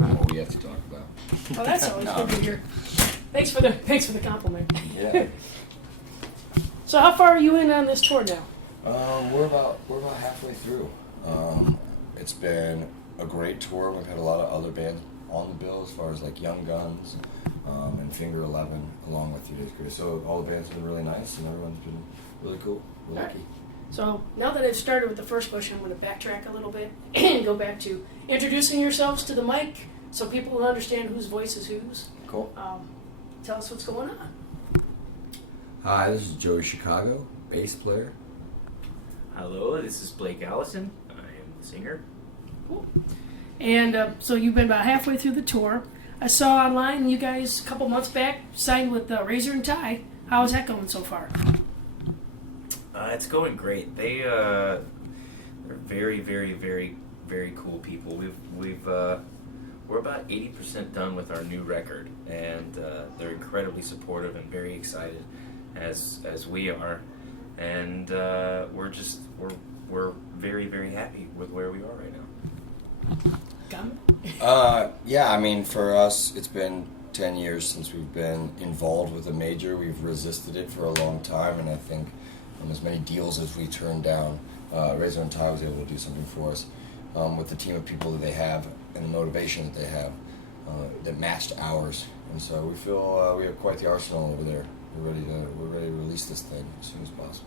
what we have to talk about. Oh, that's always good to hear. Thanks for the compliment. Yeah. So how far are you in on this tour now? We're about halfway through. It's been a great tour. We've had a lot of other bands on the bill as far as like Young Guns and Finger 11, along with 2 Days Grace. So all the bands have been really nice, and everyone's been really cool. We're lucky. So now that I've started with the first question, I'm going to backtrack a little bit and go back to introducing yourselves to the mic so people will understand whose voice is whose. Cool. Tell us what's going on. Hi, this is Joey Chicago, bass player. Hello, this is Blake Allison. I am the singer. Cool. And so you've been about halfway through the tour. I saw online you guys a couple months back signed with Razor and Tie. How is that going so far? It's going great. They're very, very, very, very cool people. We're about 80% done with our new record, and they're incredibly supportive and very excited, as we are, and we're very, very happy with where we are right now. Yeah, I mean, for us, it's been 10 years since we've been involved with a major. We've resisted it for a long time, and I think as many deals as we turned down, Razor and Tie was able to do something for us with the team of people that they have and the motivation that they have that matched ours. And so we feel we have quite the arsenal over there. We're ready to release this thing as soon as possible.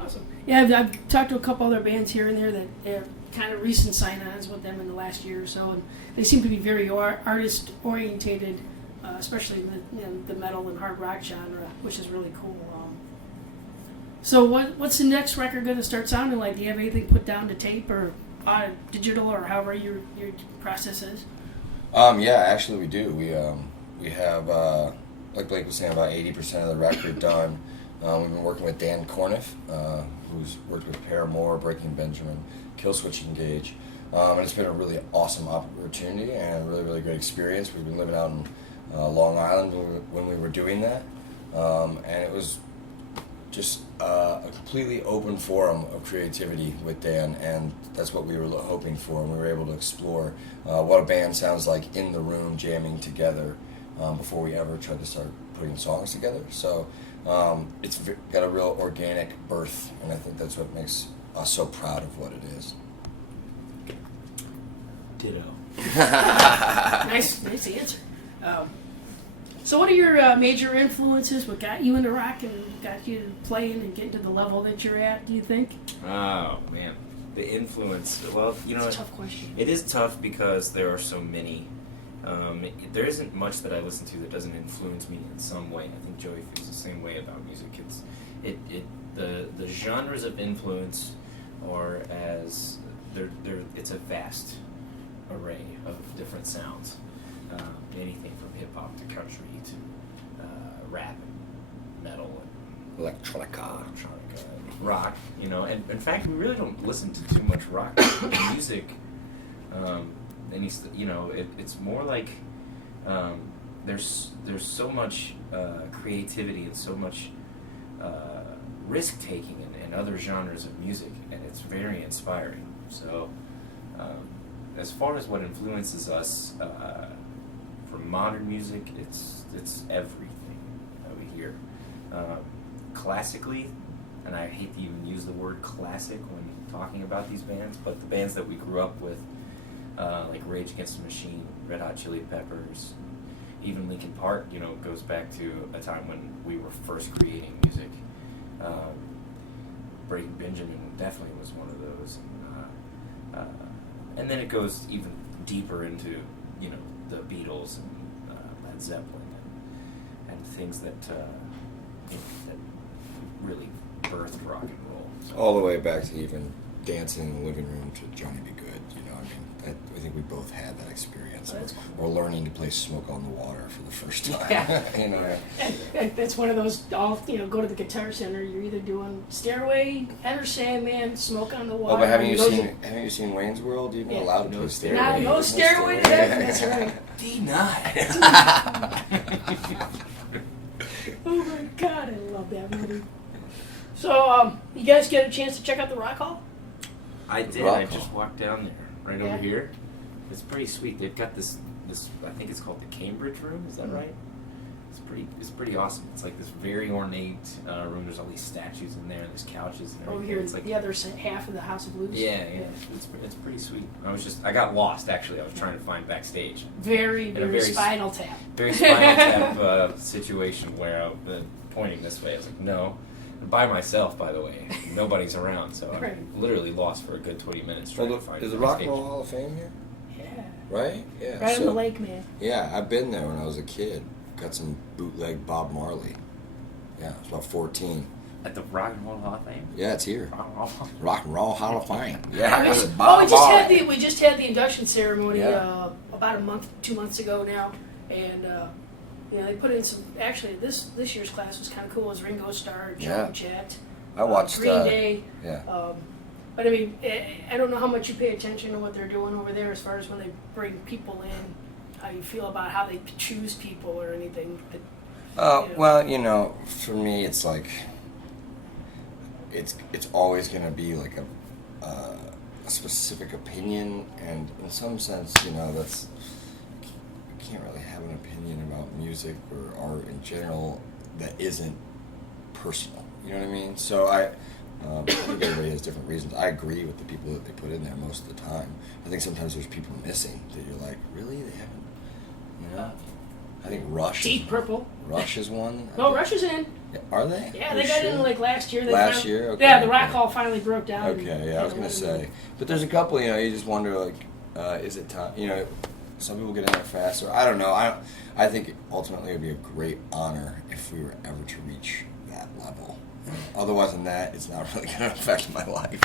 Awesome. Yeah, I've talked to a couple other bands here and there that have kind of recent sign-ons with them in the last year or so, and they seem to be very artist-orientated, especially in the metal and hard rock genre, which is really cool. So what's the next record going to start sounding like? Do you have anything put down to tape or digital or however your process is? Yeah, actually we do. We have, like Blake was saying, about 80% of the record done. We've been working with Dan Corniff, who's worked with Paramore, Breaking Benjamin, Killswitch Engage. And it's been a really awesome opportunity and a really, really great experience. We've been living out in Long Island when we were doing that. And it was just a completely open forum of creativity with Dan, and that's what we were hoping for, and we were able to explore what a band sounds like in the room jamming together before we ever tried to start putting songs together. So it's got a real organic birth, and I think that's what makes us so proud of what it is. Ditto. Nice answer. So what are your major influences? What got you into rock and got you playing and getting to the level that you're at, do you think? Oh, man. The influence. Well, you know, It's a tough question. It is tough because there are so many. There isn't much that I listen to that doesn't influence me in some way. I think Joey feels the same way about music. The genres of influence are it's a vast array of different sounds. Anything from hip hop to country to rap and metal and Electronica. rock. You know, and in fact, we really don't listen to too much rock music. It's more like there's so much creativity and so much risk taking in other genres of music, and it's very inspiring. So, as far as what influences us for modern music, it's everything that we hear. Classically, and I hate to even use the word classic when talking about these bands, but the bands that we grew up with, like Rage Against the Machine, Red Hot Chili Peppers, even Linkin Park, goes back to a time when we were first creating music. Breaking Benjamin definitely was one of those, and then it goes even deeper into the Beatles and Led Zeppelin and things that really birthed rock and roll. So. All the way back to even dancing in the living room to Johnny B. Good. I think we both had that experience. Oh, that's cool. We're learning to play Smoke on the Water for the first time. Yeah. And that's one of those, go to the Guitar Center, you're either doing Stairway, Enter Sandman, Smoke on the Water. Oh, but haven't you seen Wayne's World? You're not allowed to play Stairway. No Stairway, that's right. Denied. Oh my God, I love that movie. So, you guys get a chance to check out the Rock Hall? I did. I just walked down there, right over here. It's pretty sweet. They've got this this. I think it's called the Cambridge Room. Is that right? It's pretty awesome. It's like this very ornate room. There's all these statues in there. There's couches and everything. Over here, it's like the other half of the House of Blues. yeah. It's pretty sweet. I got lost actually. I was trying to find backstage. Very In a very Spinal Tap. Very Spinal Tap situation where I've been pointing this way. I was like, no. By myself, by the way. Nobody's around, so I'm Right. literally lost for a good 20 minutes trying to find Is the my Rock and stage. Roll Hall of Fame here? Yeah. Right? Yeah. Right so, on the lake, man. Yeah, I've been there when I was a kid. Got some bootleg Bob Marley. Yeah, I was about 14. At the Rock and Roll Hall of Fame? Yeah, it's here. Oh, Rock and Roll Hall of Fame. I Yeah, mean, it's well, Bob Marley. we just had the induction ceremony Yeah. about 2 months ago now, and they put in some. Actually, this year's class was kind of cool. It was Ringo Starr, Joan Yeah. Jett, I watched Green Day. Yeah. But I mean, I don't know how much you pay attention to what they're doing over there as far as when they bring people in. How you feel about how they choose people or anything? But, Well, for me, it's like it's always going to be like a specific opinion, and in some sense, that's you can't really have an opinion about music or art in general that isn't personal. You know what I mean? So I think everybody has different reasons. I agree with the people that they put in there most of the time. I think sometimes there's people missing that you're like, really? They haven't, I think Rush. Deep Purple. Rush is one. No, Rush is in. Yeah, are they? Yeah, Are they you got sure? in like last year. Last year? Okay. Yeah, the Rock Hall finally broke down. Okay, yeah, I was gonna say, but there's a couple. You just wonder, like, is it time? Some people get in there faster. I don't know. I think ultimately it would be a great honor if we were ever to reach that level. Otherwise than that, it's not really going to affect my life.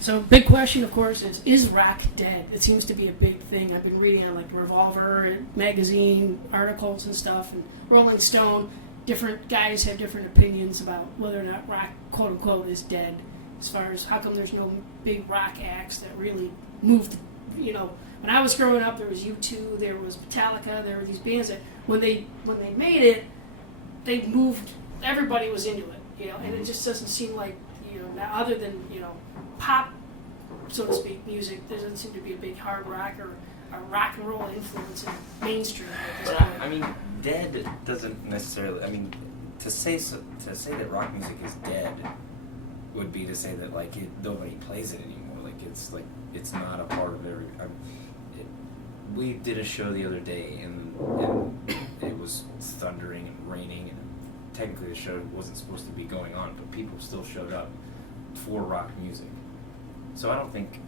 So, big question, of course, is rock dead? It seems to be a big thing. I've been reading on like Revolver magazine articles and stuff, and Rolling Stone. Different guys have different opinions about whether or not rock, quote unquote, is dead. As far as how come there's no big rock acts that really moved. When I was growing up, there was U2, there was Metallica, there were these bands that when they made it, they moved. Everybody was into it. And it just doesn't seem like, now other than, pop, so to speak, music, there doesn't seem to be a big hard rock or a rock and roll influence in mainstream at this point. I mean, dead doesn't necessarily, to say that rock music is dead would be to say that, nobody plays it anymore. It's not a part of every, we did a show the other day, and it was thundering and raining, and technically the show wasn't supposed to be going on, but people still showed up for rock music. So I don't think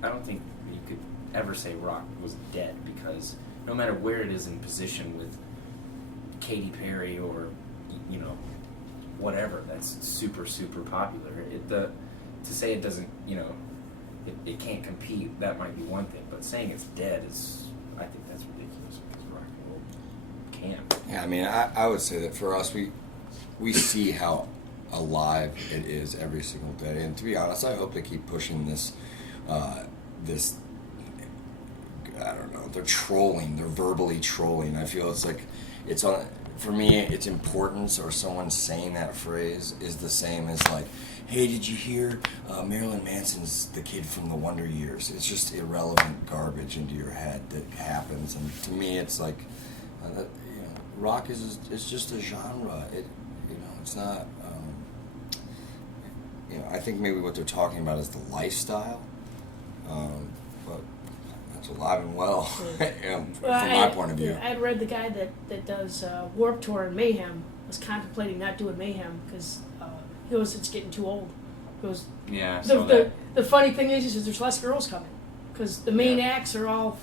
you could ever say rock was dead, because no matter where it is in position with Katy Perry or whatever that's super popular, to say it doesn't it can't compete, that might be one thing, but saying it's dead is, I think that's ridiculous, because rock and roll can. Yeah, I would say that for us, we see how alive it is every single day, and to be honest, I hope they keep pushing this. I don't know. They're trolling. They're verbally trolling. I feel it's on. For me, its importance or someone saying that phrase is the same as like, "Hey, did you hear Marilyn Manson's the kid from the Wonder Years?" It's just irrelevant garbage into your head that happens, and to me, it's like, rock is just a genre. It's not. I think maybe what they're talking about is the lifestyle, but that's alive and well from my point of view. I'd read the guy that does Warped Tour and Mayhem was contemplating not doing Mayhem because he goes, it's getting too old. He goes, Yeah. the funny thing is there's less girls coming because the main acts are all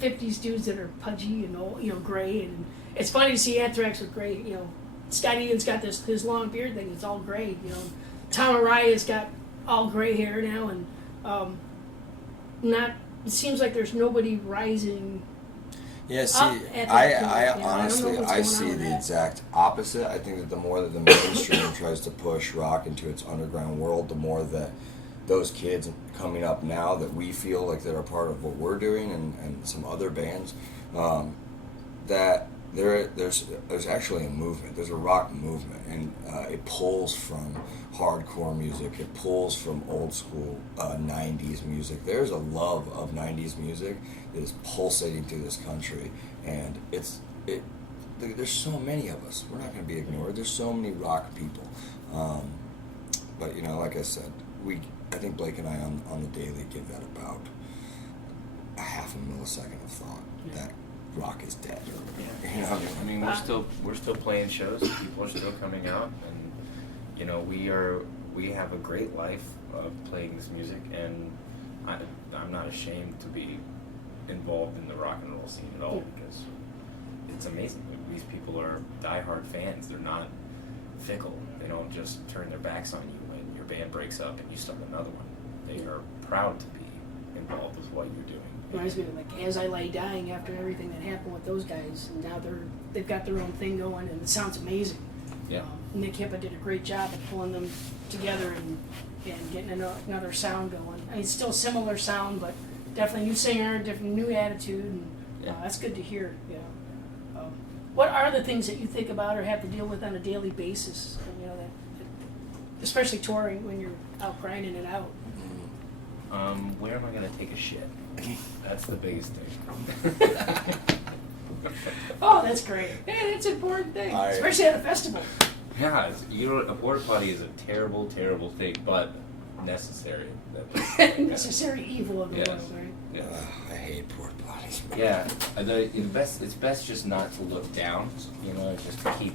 50s dudes that are pudgy and old, gray, and it's funny to see Anthrax with gray. Scott Ian's got his long beard thing. It's all gray. Tom Araya's got all gray hair now, and it seems like there's nobody rising. Yeah, see, up at that I point. honestly, I I don't know what's going on see with the that. exact opposite. I think that the more that the mainstream tries to push rock into its underground world, the more that those kids coming up now that we feel like that are part of what we're doing and some other bands, that there's actually a movement. There's a rock movement, and it pulls from hardcore music. It pulls from old school '90s music. There's a love of '90s music that is pulsating through this country, and there's so many of us. We're not going to be ignored. There's so many rock people, but like I said, I think Blake and I on the daily give that about a half a millisecond of thought that rock is dead. Yeah. I mean, we're still playing shows. People are still coming out, and we have a great life of playing this music, and I'm not ashamed to be involved in the rock and roll scene at all, because it's amazing. These people are diehard fans. They're not fickle. They don't just turn their backs on you when your band breaks up and you start another one. They are proud to be involved with what you're doing. Reminds me of like As I Lay Dying after everything that happened with those guys, and now they've got their own thing going, and it sounds amazing. Yeah. Nick Hippa did a great job of pulling them together and getting another sound going. I mean, still similar sound, but definitely new singer, different new attitude, and that's good to hear. Yeah. What are the things that you think about or have to deal with on a daily basis? That especially touring when you're out grinding it out. Where am I going to take a shit? That's the biggest thing. Oh, that's great. Yeah, that's an important thing, especially at a festival. Yeah, a porta potty is a terrible, terrible thing, but necessary. Necessary evil of the world, right? Yeah. I hate porta potties. Yeah, it's best just not to look down. Just to keep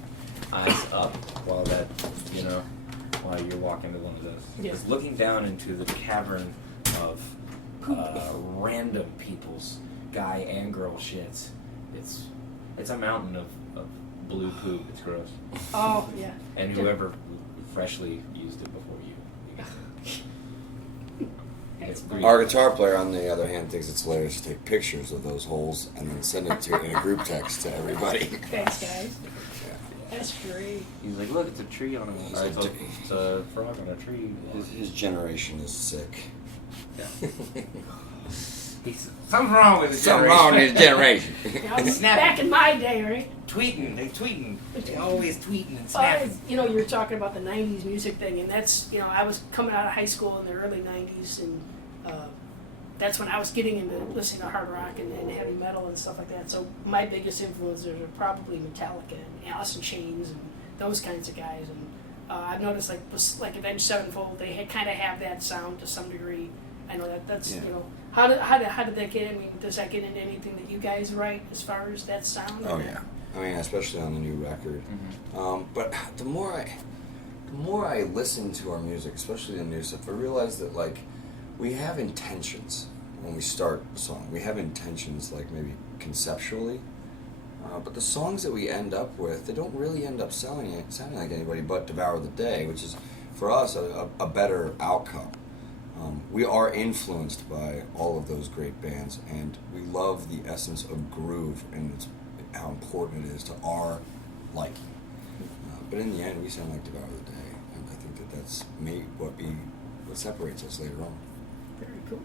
eyes up while you're walking to one of those. Yeah. Because looking down into the cavern of random people's guy and girl shits, it's a mountain of blue poop. It's gross. Oh yeah. And whoever freshly used it before you. It's Our guitar player, on the other hand, thinks it's hilarious to take pictures of those holes and then send it in a group text to everybody. Thanks, guys. That's great. He's like, look, it's a tree on a. It's a frog on a tree. His generation is sick. Yeah. Something's wrong with his Something wrong with his generation. Back in my day, right? Tweeting. They always tweeting and snapping. You were talking about the '90s music thing, and that's I was coming out of high school in the early '90s, and that's when I was getting into listening to hard rock and heavy metal and stuff like that. So my biggest influences are probably Metallica and Alice in Chains and those kinds of guys. And I've noticed like Avenged Sevenfold, they kind of have that sound to some degree. I know that's how did that get? I mean, does that get into anything that you guys write as far as that sound? Oh yeah, I mean especially on the new record. Mm-hmm. But the more I listen to our music, especially the new stuff, I realize that we have intentions when we start a song. We have intentions maybe conceptually, but the songs that we end up with, they don't really end up sounding like anybody but Devour the Day, which is for us a better outcome. We are influenced by all of those great bands, and we love the essence of groove and how important it is to our liking. But in the end, we sound like Devour the Day, and I think that's what separates us later on. Very cool.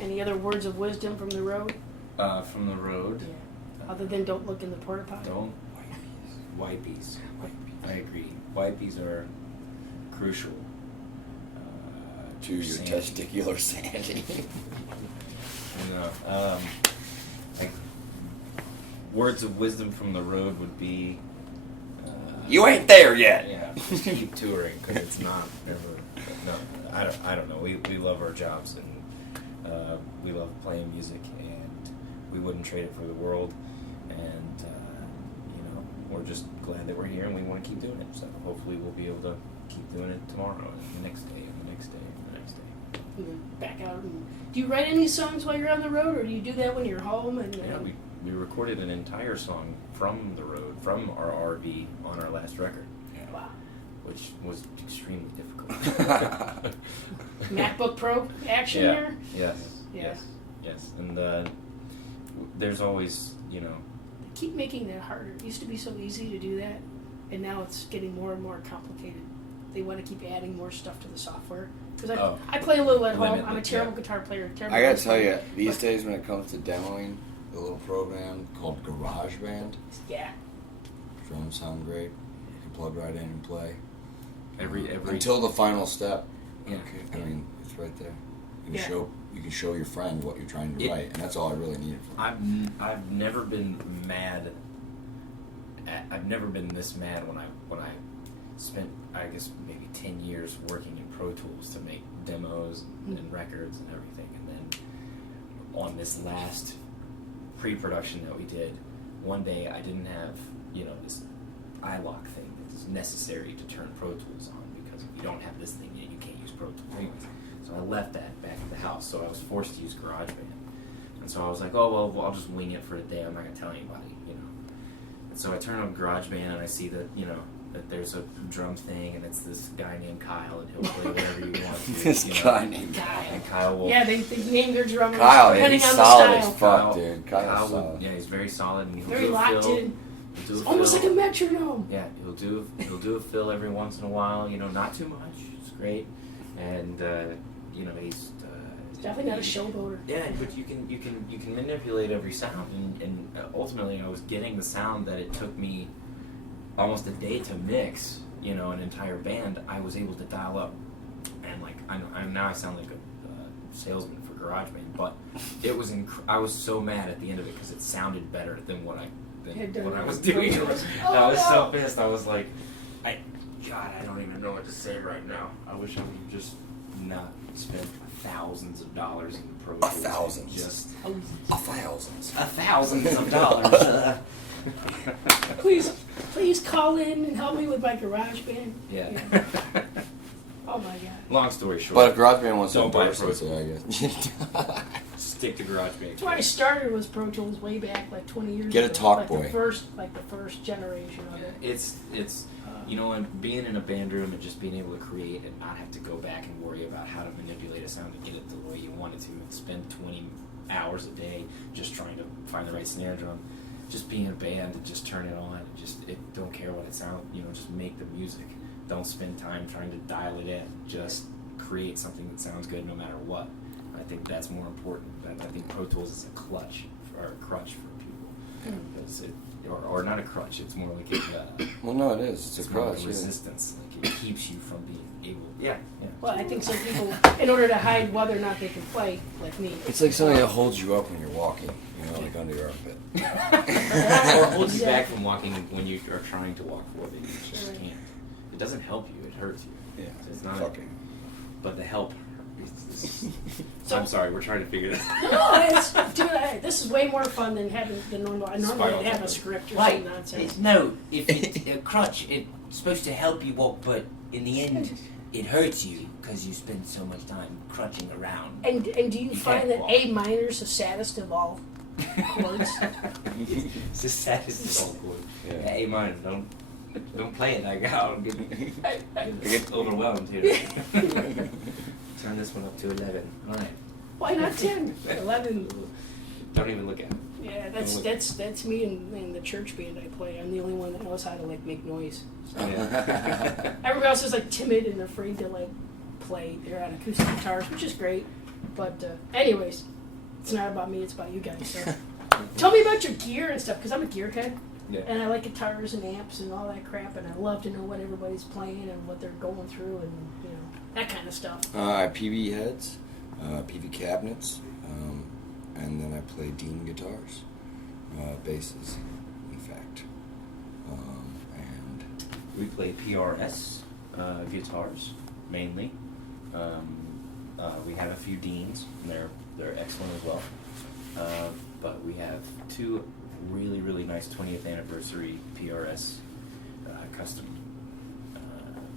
Any other words of wisdom from the road? From the road? Yeah. Other than don't look in the porta potty? Don't. Wipies. I agree. Wipies are crucial. To your testicular sanity. Words of wisdom from the road would be... you ain't there yet! Yeah, just keep touring, because it's not ever... No, I don't know. We love our jobs, and we love playing music, and we wouldn't trade it for the world, and we're just glad that we're here, and we want to keep doing it, so hopefully we'll be able to keep doing it tomorrow, and the next day, and the next day, and the next day. Back out. Do you write any songs while you're on the road, or do you do that when you're home? And yeah, we recorded an entire song from the road, from our RV on our last record. Yeah. Wow. Which was extremely difficult. MacBook Pro action here? Yes. And there's always, They keep making that harder. It used to be so easy to do that, and now it's getting more and more complicated. They want to keep adding more stuff to the software. Because I play a little at home. I'm a terrible guitar player. I gotta tell you, these days when it comes to demoing, a little program called GarageBand. Yeah. Drums sound great. You can plug right in and play. Every Until the final step. Yeah. I mean, it's right there. You Yeah. can show your friend what you're trying to write, and that's all I really needed from it. I've never been mad. I've never been this mad when I spent, I guess, maybe 10 years working in Pro Tools to make demos and records and everything, and then on this last pre-production that we did, one day I didn't have, this iLock thing that is necessary to turn Pro Tools on, because if you don't have this thing yet, you can't use Pro Tools anyways. So I left that back at the house, so I was forced to use GarageBand. And so I was like, oh, well, I'll just wing it for a day, I'm not going to tell anybody, And so I turn on GarageBand and I see that, that there's a drum thing, and it's this guy named Kyle, and he'll play whatever you want to. This guy named Kyle. And Kyle will... Yeah, they named their drummers Kyle, depending he's on the solid style. as fuck, dude. Kyle's solid. Yeah, he's very solid, and he'll Very do a locked fill. in. He'll do It's a almost fill. like a metronome. Yeah, he'll do a fill every once in a while. Not too much. It's great, and he's Definitely not a showboater. Yeah, but you can manipulate every sound, and ultimately I was getting the sound that it took me almost a day to mix. An entire band. I was able to dial up, and now I sound like a salesman for GarageBand, but it was I was so mad at the end of it because it sounded better than what I was doing. I was so pissed. I was like, God, I don't even know what to say right now. I wish I would have just not spent thousands of dollars in Pro Tools. Thousands. Just thousands of dollars. Please call in and help me with my GarageBand. Yeah. Oh my God. Long story short. But if GarageBand wants to Don't buy endorse Pro it, so I guess. Stick to GarageBand. That's why I started was Pro Tools way back, like 20 years Get a ago. Talkboy. The first generation of it. It's and being in a band room and just being able to create and not have to go back and worry about how to manipulate a sound to get it the way you want it to, and spend 20 hours a day just trying to find the right snare drum. Just being a band and just turn it on and don't care what it sounds, just make the music. Don't spend time trying to dial it in. Just create something that sounds good no matter what. I think that's more important. I think Pro Tools is a crutch for people. Because or not a crutch. It's more like a. Well, no, it is. It's a more crutch. like a resistance. Like it keeps you from being able. Yeah. Well, I think some people, in order to hide whether or not they can play, like me. It's like something that holds you up when you're walking, like under your armpit. Or holds you back from walking when you are trying to walk forward. You just Right. can't. It doesn't help you. It hurts you. Yeah. It's not. Fucking. But the help. I'm sorry. We're trying to figure this out. No, this is way more fun than having the normal. I normally Spiral have a tempo. script or Right. some nonsense. No, if it's a crutch, it's supposed to help you walk, but in the end, it hurts you because you spend so much time crutching around. And do you You find can't that walk. A minor is the saddest of all chords? It's the saddest of all chords. Yeah. A minor, don't play it. I'll get overwhelmed here. Turn this one up to 11. All right. Why not 10? 11. Don't even look at it. Yeah, that's me in the church band I play. I'm the only one that knows how to make noise. So. Everybody else is timid and afraid to play. They're on acoustic guitars, which is great. But anyways, it's not about me. It's about you guys. So. Tell me about your gear and stuff, because I'm a gearhead. Yeah. And I like guitars and amps and all that crap, and I love to know what everybody's playing and what they're going through and that kind of stuff. I have PV heads, PV cabinets, and then I play Dean guitars, basses, in fact. And We play PRS guitars mainly. We have a few Deans, and they're excellent as well. But we have two really, really nice 20th anniversary PRS custom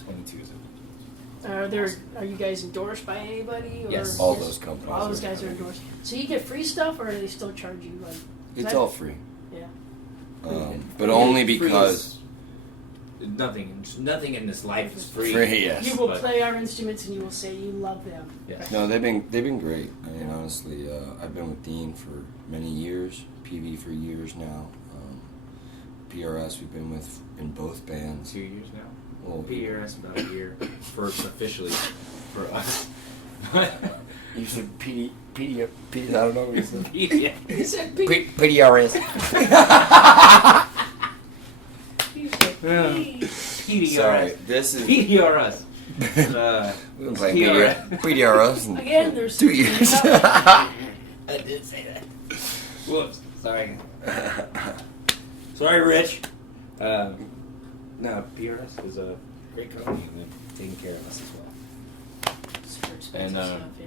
22s. Are you guys endorsed by anybody? Or Yes. all those companies. All those guys are endorsed. So you get free stuff, or do they still charge you? It's all free. Yeah. But only Free because... is- nothing in this life is free. Free, yes. You will But- play our instruments, and you will say you love them. Yes. No, they've been great. I mean, honestly, I've been with Dean for many years, PV for years now. PRS we've been with in both bands. 2 years now. Well, PRS about a year for officially for us. you said I don't know what he said. Yeah. He said P. PDRS. He said P. PDRS. Sorry, this is. PDRS. We've been playing PDRS. PDRS in Again, there's 2 years. I did say that. Whoops. Sorry. Sorry, Rich. No, PRS is a great company and they're taking care of us as well. super expensive And, stuff. Yeah.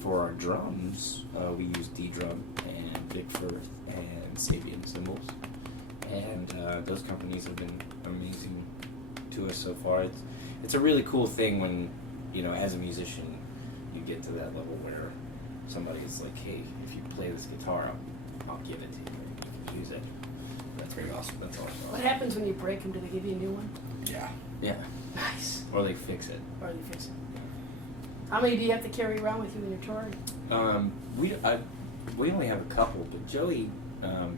For our drums, we use D-Drum and Vic Firth and Sabian cymbals, and those companies have been amazing to us so far. It's a really cool thing when, as a musician, you get to that level where somebody's like, hey, if you play this guitar, I'll give it to you and you can use it. That's pretty awesome. That's awesome. What happens when you break them? Do they give you a new one? Yeah. Yeah. Nice. Or they fix it. Or they fix it. How many do you have to carry around with you when you're touring? We only have a couple, but Joey I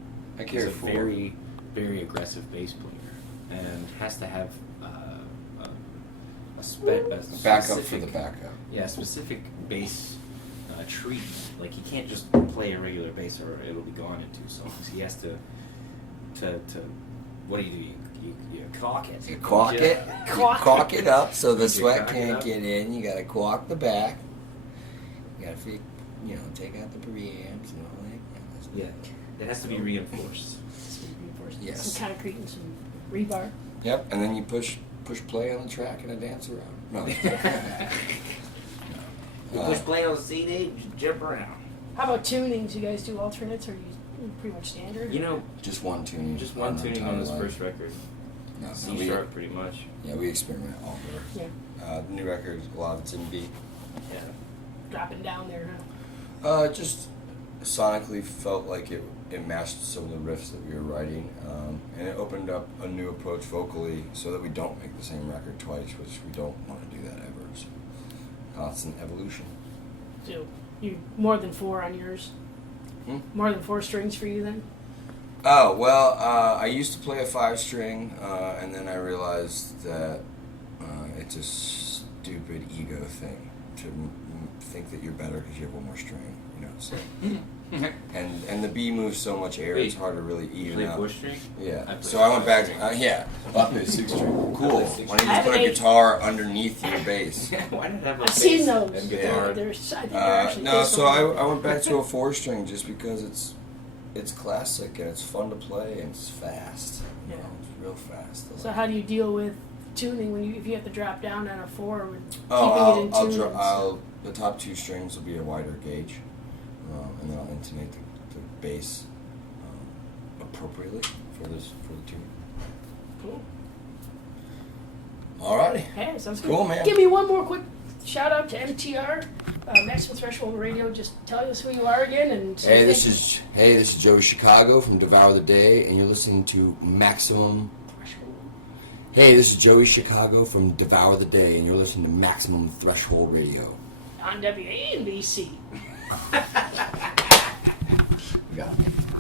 is carry a 4. very, very aggressive bass player and has to have a Backup for specific- the backup. Yeah, specific bass treatment. Like he can't just play a regular bass or it'll be gone in 2 songs. He has to what do? You caulk it. You caulk Yeah. it. Caulk it up so the You sweat caulk it can't up. get in. You gotta caulk the back. You gotta take out the preamps and all that. Yeah, it has to be reinforced. Yes. Some concrete and some rebar. Yep, and then you push play on the track and a dance around. No. You push play on the CD, just jump around. How about tunings? You guys do alternates, or you pretty much standard? Just one tuning. Just one tuning on this entire first record. life. No, C sharp, pretty much. Yeah, we experiment all over. Yeah. The new record, a lot of it's in B. Yeah. Dropping down there, huh? Just sonically felt like it matched some of the riffs that we were writing, and it opened up a new approach vocally so that we don't make the same record twice, which we don't want to do that ever. So constant evolution. So you more than 4 on yours? More than 4 strings for you then? Oh, well, I used to play a 5-string, and then I realized that it's a stupid ego thing to think that you're better because you have one more string, so. and the B moves so much air, it's hard to really You even play out. 4-string? Yeah, so I went back to, I play 6-string. Cool. Why don't you I just have put an a 8. guitar underneath your bass? Why not have a I've bass seen those. and Yeah, guitar? I think they're actually No, so I tasteful. went back to a 4-string just because it's classic and it's fun to play and it's fast. Yeah. It's real fast. So how do you deal with tuning when if you have to drop down on a 4 and keeping it Oh, in I'll tune? the top 2 strings will be a wider gauge, and then I'll intonate the bass appropriately for the tune. Cool. Alrighty. Hey, sounds Cool, good. man. Give me one more quick shout out to MTR, Maximum Threshold Radio. Just tell us who you are again and say This thank is Joey Chicago from Devour the Day, and you're listening to Maximum. Threshold. Hey, this is Joey Chicago from Devour the Day, and you're listening to Maximum Threshold Radio. On WANBC. You got it.